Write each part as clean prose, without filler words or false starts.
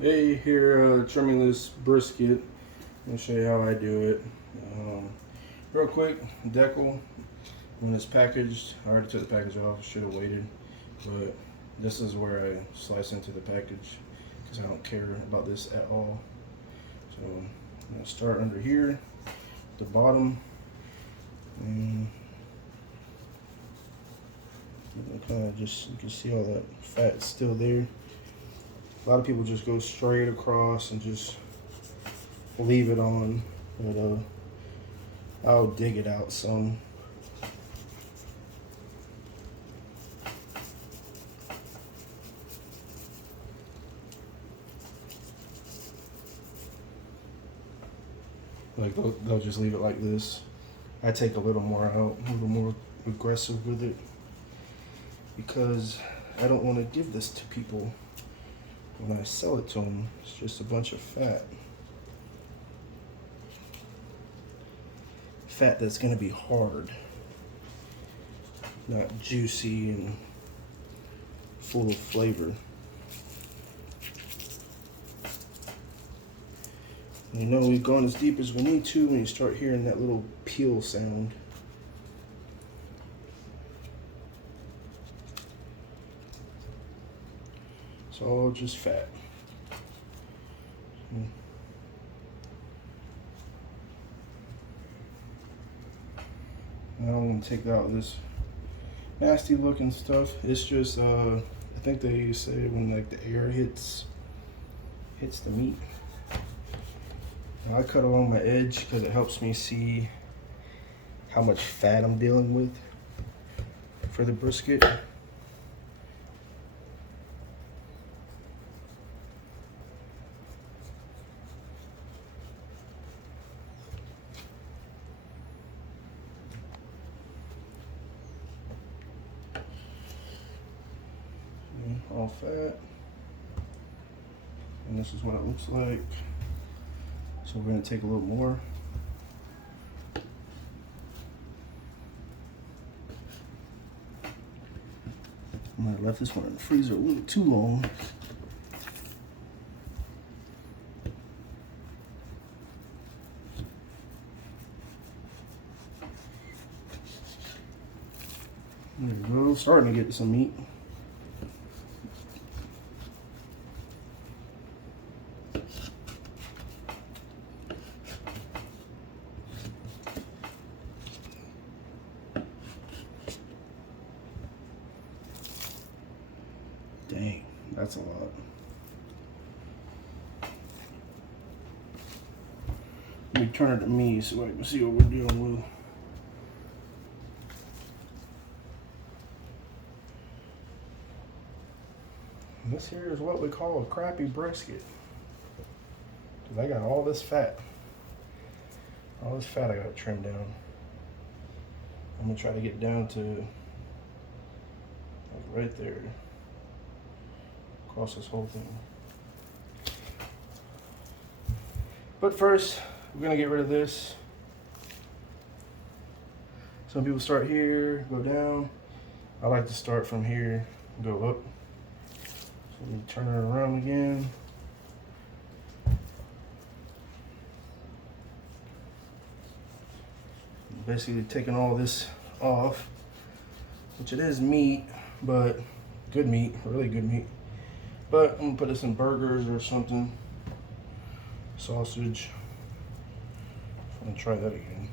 Hey, here trimming this brisket. Let me show you how I do it. Real quick, decal, when it's packaged, I already took the package off, should have waited, but this is where I slice into the package because I don't care about this at all. So I'm going to start under here, the bottom, and kind of just, you can see all that fat still there. A lot of people just go straight across and just leave it on, but I'll dig it out some. Like they'll just leave it like this. I take a little more out, a little more aggressive with it, because I don't want to give this to people when I sell it to them. It's just a bunch of fat. Fat that's going to be hard, not juicy and full of flavor. You know, we've gone as deep as we need to when you start hearing that little peel sound. It's all just fat. Now I'm going to take out this nasty looking stuff. It's just, I think they say when like the air hits the meat. Now I cut along my edge because it helps me see how much fat I'm dealing with for the brisket. All fat, and this is what it looks like. So we're going to take a little more. I might have left this one in the freezer a little too long. There we go, starting to get some meat. Dang, that's a lot. Let me turn it to me so I can see what we're dealing with. This here is what we call a crappy brisket. Cause I got all this fat. All this fat I gotta trim down. I'm gonna try to get down to like right there. Across this whole thing. But first, we're gonna get rid of this. Some people start here, go down. I like to start from here, go up. So let me turn it around again. Basically taking all this off, which it is meat, but good meat, really good meat. But I'm gonna put this in burgers or something. Sausage. I'm gonna try that again.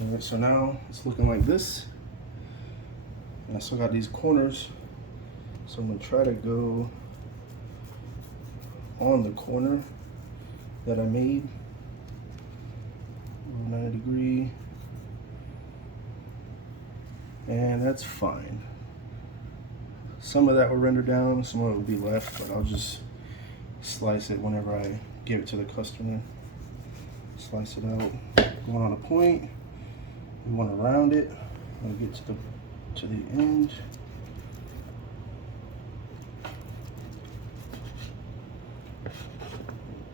All right, so now it's looking like this. And I still got these corners. So I'm gonna try to go on the corner that I made. 90 degree. And that's fine. Some of that will render down, some of it will be left, but I'll just slice it whenever I give it to the customer. Slice it out. Going on a point. We want to round it. I'll get to the end.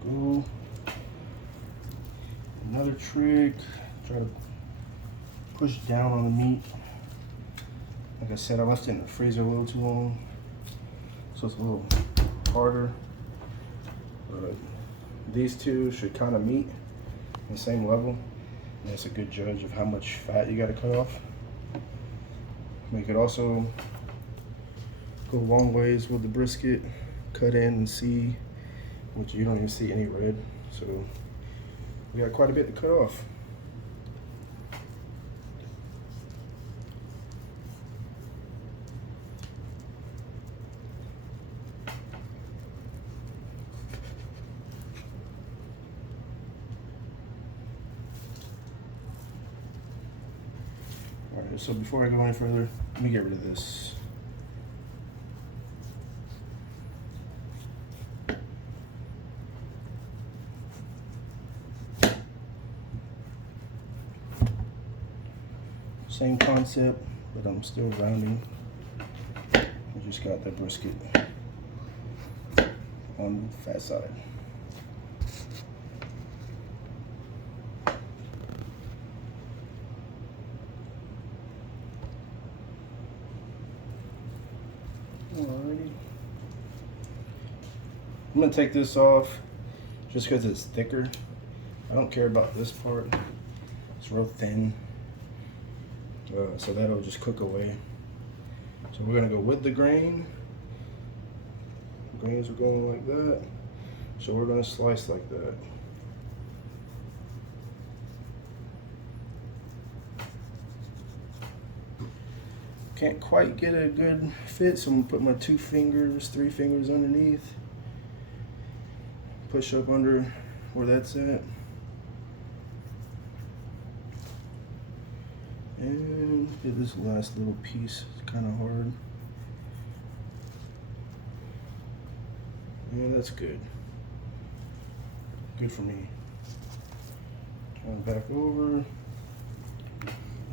Go. Another trick, try to push down on the meat. Like I said, I left it in the freezer a little too long, so it's a little harder. But these two should kind of meet on the same level, and it's a good judge of how much fat you got to cut off. We could also go long ways with the brisket, cut in and see, which you don't even see any red, so we got quite a bit to cut off. Alright, so before I go any further, let me get rid of this. Same concept, but I'm still rounding. I just got that brisket on the fat side. Alrighty. I'm gonna take this off just because it's thicker. I don't care about this part. It's real thin. So that'll just cook away. So we're gonna go with the grain. The grains are going like that. So we're gonna slice like that. Can't quite get a good fit, so I'm gonna put my 2 fingers, 3 fingers underneath. Push up under where that's at. And get this last little piece, it's kind of hard. Yeah, that's good. Good for me. Turn back over. I'm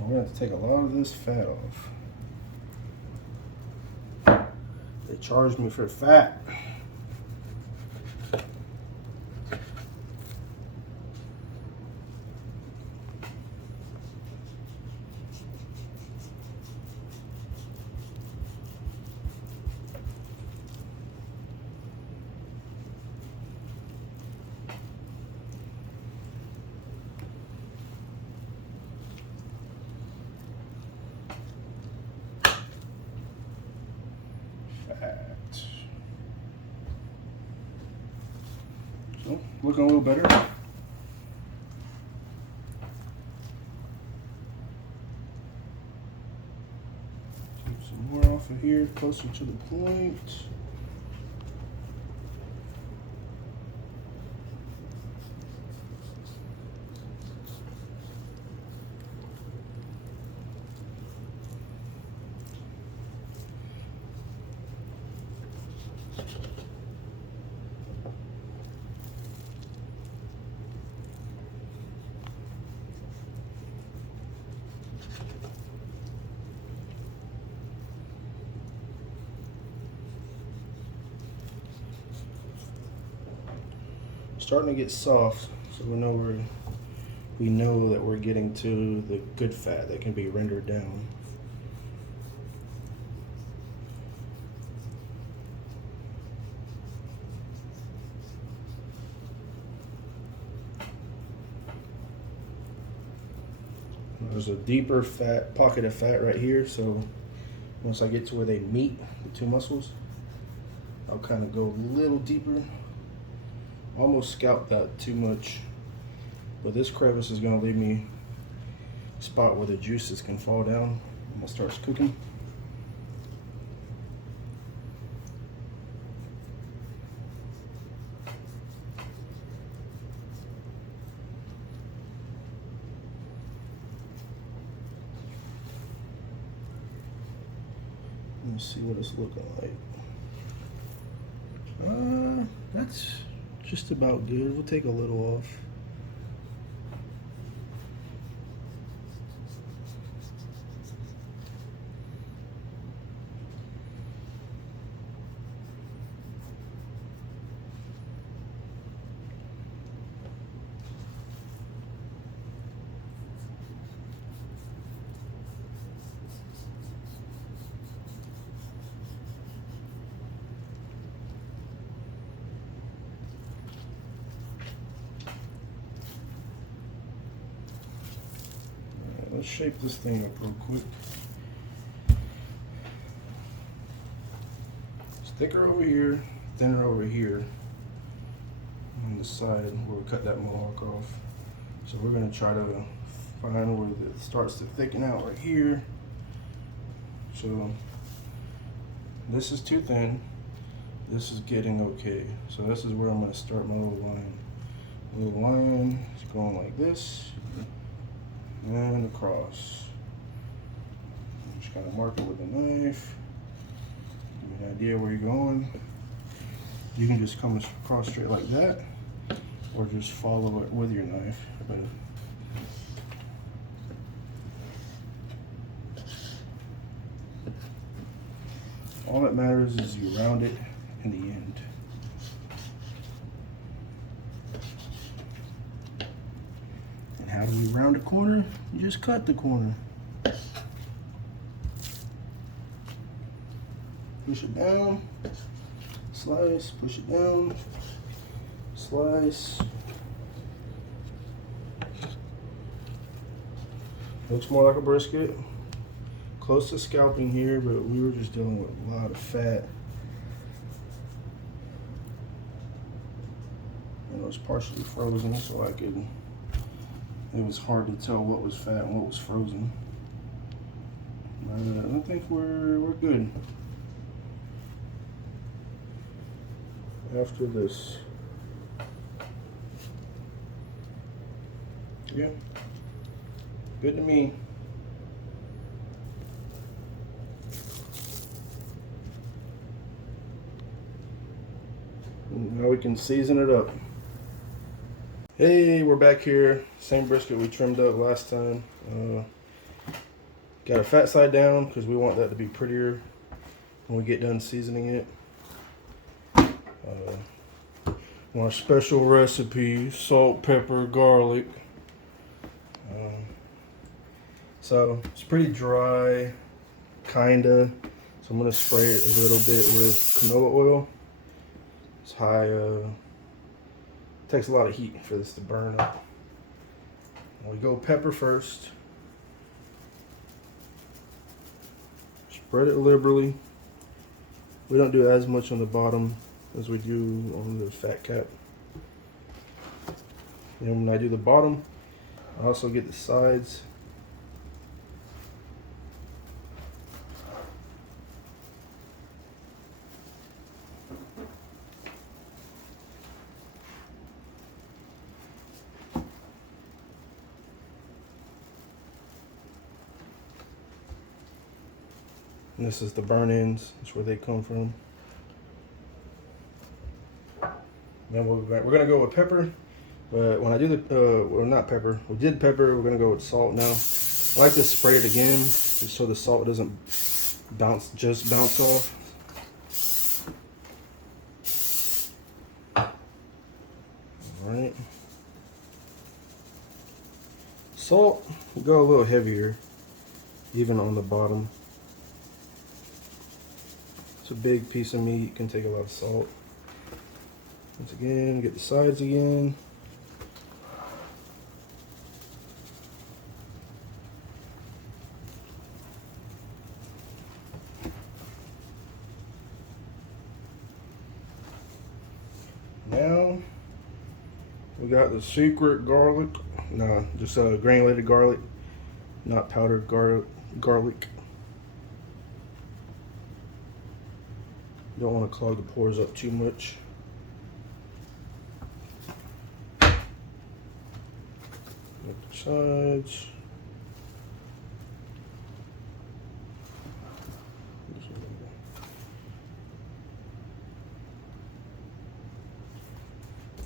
gonna have to take a lot of this fat off. They charged me for fat. So, looking a little better. Take some more off of here, closer to the point. Starting to get soft, so we know that we're getting to the good fat that can be rendered down. There's a deeper fat pocket of fat right here, so once I get to where they meet the 2 muscles, I'll kind of go a little deeper. Almost scalped that too much, but this crevice is going to leave me a spot where the juices can fall down when it starts cooking. Let's see what it's looking like. That's just about good. We'll take a little off. Let's shape this thing up real quick. It's thicker over here, thinner over here on the side where we cut that mohawk off. So we're gonna try to find where it starts to thicken out right here. So this is too thin. This is getting okay. So this is where I'm gonna start my little line. Little line is going like this and across. I'm just gonna mark it with a knife. Give you an idea where you're going. You can just come across straight like that, or just follow it with your knife. But all that matters is you round it in the end. And how do we round a corner? You just cut the corner. Push it down, slice, push it down, slice. Looks more like a brisket. Close to scalping here, but we were just dealing with a lot of fat. And it was partially frozen, so it was hard to tell what was fat and what was frozen. I think we're good. After this, yeah, good to me. Now we can season it up. Hey, we're back here. Same brisket we trimmed up last time. Got a fat side down because we want that to be prettier when we get done seasoning it. My special recipe: salt, pepper, garlic. So it's pretty dry, kinda. So I'm gonna spray it a little bit with canola oil. It's high. Takes a lot of heat for this to burn up. We go pepper first. Spread it liberally. We don't do as much on the bottom as we do on the fat cap. And when I do the bottom, I also get the sides. And this is the burn ends. That's where they come from. Then we're gonna go with pepper, but when I do the well, not pepper. We did pepper. We're gonna go with salt now. I like to spray it again, just so the salt doesn't bounce off. All right. Salt, go a little heavier, even on the bottom. It's a big piece of meat, can take a lot of salt. Once again, get the sides again. Now, we got the secret garlic. No, just granulated garlic, not powdered garlic. Don't want to clog the pores up too much. Get the sides.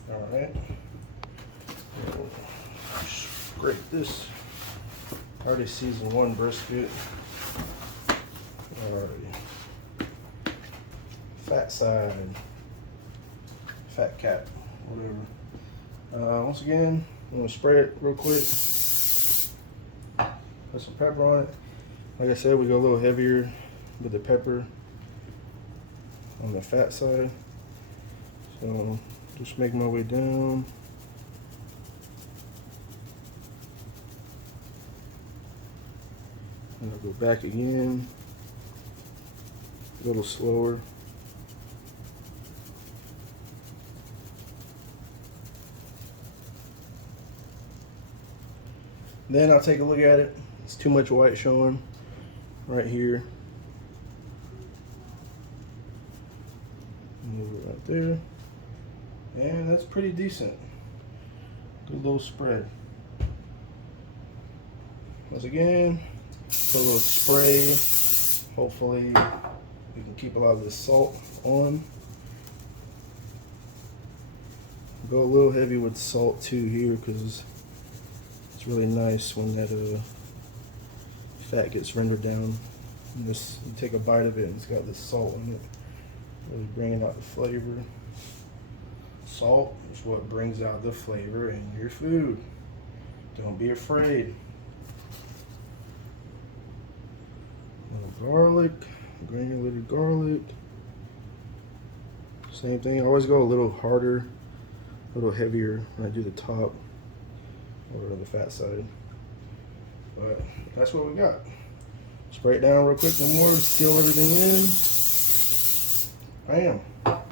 All right. Scrape this. I already seasoned one brisket. Alrighty. Fat side, fat cap, whatever. Once again, I'm gonna spray it real quick. Put some pepper on it. Like I said, we go a little heavier with the pepper on the fat side. So just make my way down. I'll go back again, a little slower. Then I'll take a look at it. It's too much white showing right here. Move it right there. And that's pretty decent. Good little spread. Once again, put a little spray. Hopefully we can keep a lot of this salt on. Go a little heavy with salt too here because it's really nice when that fat gets rendered down. And this, you take a bite of it and it's got this salt in it, really bringing out the flavor. Salt is what brings out the flavor in your food. Don't be afraid. A little garlic, granulated garlic. Same thing. I always go a little harder, a little heavier when I do the top or the fat side. But that's what we got. Spray it down real quick, no more, seal everything in. Bam.